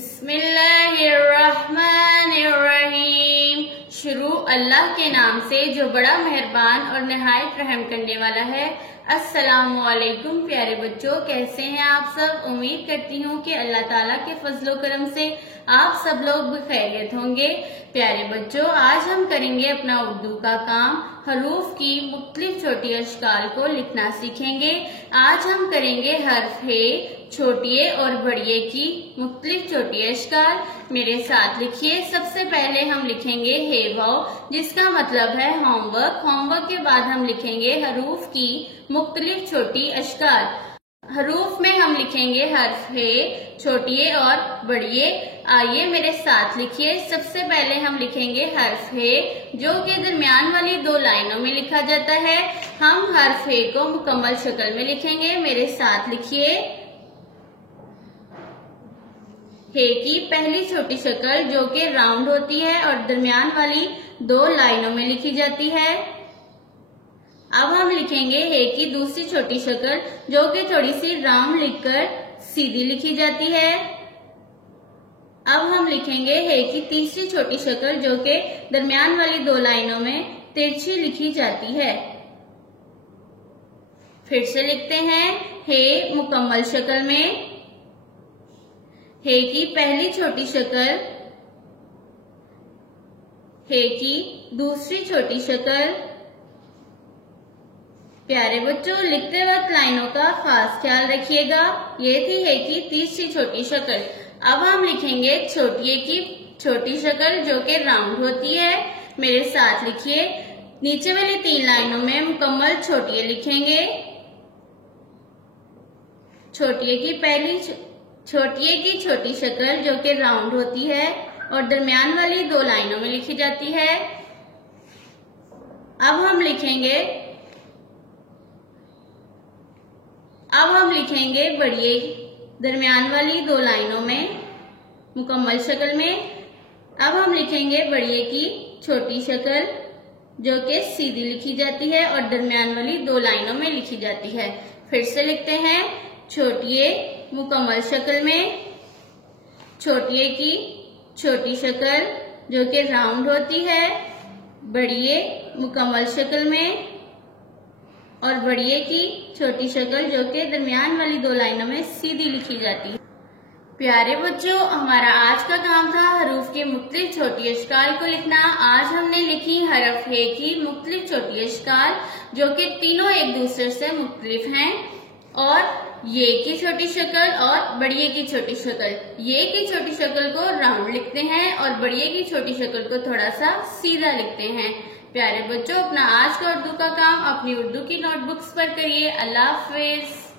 बिस्मिल्लाहिर्रहमानिर्रहीम। शुरू अल्लाह के नाम से जो बड़ा मेहरबान और निहायत रहम करने वाला है। अस्सलामु अलैकुम प्यारे बच्चों, कैसे हैं आप सब। उम्मीद करती हूँ कि अल्लाह ताला के फजलो करम से आप सब लोग खैरियत होंगे। प्यारे बच्चों, आज हम करेंगे अपना उर्दू का काम। हरूफ की मुख्तलिफ छोटी अशकाल को लिखना सीखेंगे। आज हम करेंगे हर्फ हे, छोटिए और बड़िए की मुख्तलिफ छोटी अशकाल। मेरे साथ लिखिए। सबसे पहले हम लिखेंगे हे वाओ, जिसका मतलब है होमवर्क। होमवर्क के बाद हम लिखेंगे हरूफ की मुख्तलिफ छोटी अशकाल। हरूफ में हम लिखेंगे हर्फ हे, छोटिए और बड़िए। आइए मेरे साथ लिखिए। सबसे पहले हम लिखेंगे हर्फ हे, जो कि दरमियान वाली दो लाइनों में लिखा जाता है। हम हर्फ हे को मुकम्मल शक्ल में लिखेंगे। मेरे साथ लिखिए। हे की पहली छोटी शक्ल जो कि राउंड होती है और दरमियान वाली दो लाइनों में लिखी जाती है। अब हम लिखेंगे हे की दूसरी छोटी शक्ल जो कि थोड़ी सी राउंड लिखकर सीधी लिखी जाती है। अब हम लिखेंगे हे की तीसरी छोटी शक्ल जो कि दरमियान वाली दो लाइनों में तिरछी लिखी जाती है। फिर से लिखते हैं हे मुकम्मल शक्ल में। हे की पहली छोटी शक्ल, हे की दूसरी छोटी शक्ल। प्यारे बच्चों, लिखते वक्त लाइनों का खास ख्याल रखिएगा। ये थी हे की तीसरी छोटी शक्ल। अब हम लिखेंगे छोटिए की छोटी शक्ल जो कि राउंड होती है। मेरे साथ लिखिए। नीचे वाली तीन लाइनों में मुकम्मल छोटिए लिखेंगे। छोटिए की छोटी शक्ल जो कि राउंड होती है और दरमियान वाली दो लाइनों में लिखी जाती है। अब हम लिखेंगे बड़िए, दरमियान वाली दो लाइनों में मुकम्मल शक्ल में। अब हम लिखेंगे बड़िए की छोटी शक्ल जो कि सीधी लिखी जाती है और दरमियान वाली दो लाइनों में लिखी जाती है। फिर से लिखते हैं। छोटिए मुकम्मल शक्ल में, छोटिए की छोटी शक्ल जो कि राउंड होती है, बड़िए मुकम्मल शक्ल में और बड़िए की छोटी शक्ल जो कि दरमियान वाली दो लाइनों में सीधी लिखी जाती है। प्यारे बच्चों, हमारा आज का काम था हरूफ की मुख्तलिफ छोटी अशकाल को लिखना। आज हमने लिखी हरफ हे की मुख्तलिफ छोटी अशकाल जो कि तीनों एक दूसरे से मुख्तलिफ हैं। और ये की छोटी शक्ल और बड़िए की छोटी शक्ल। ये की छोटी शक्ल को राउंड लिखते हैं और बड़िए की छोटी शक्ल को थोड़ा सा सीधा लिखते हैं। प्यारे बच्चों, अपना आज का उर्दू का काम अपनी उर्दू की नोटबुक्स पर करिए। अल्लाह हाफिज।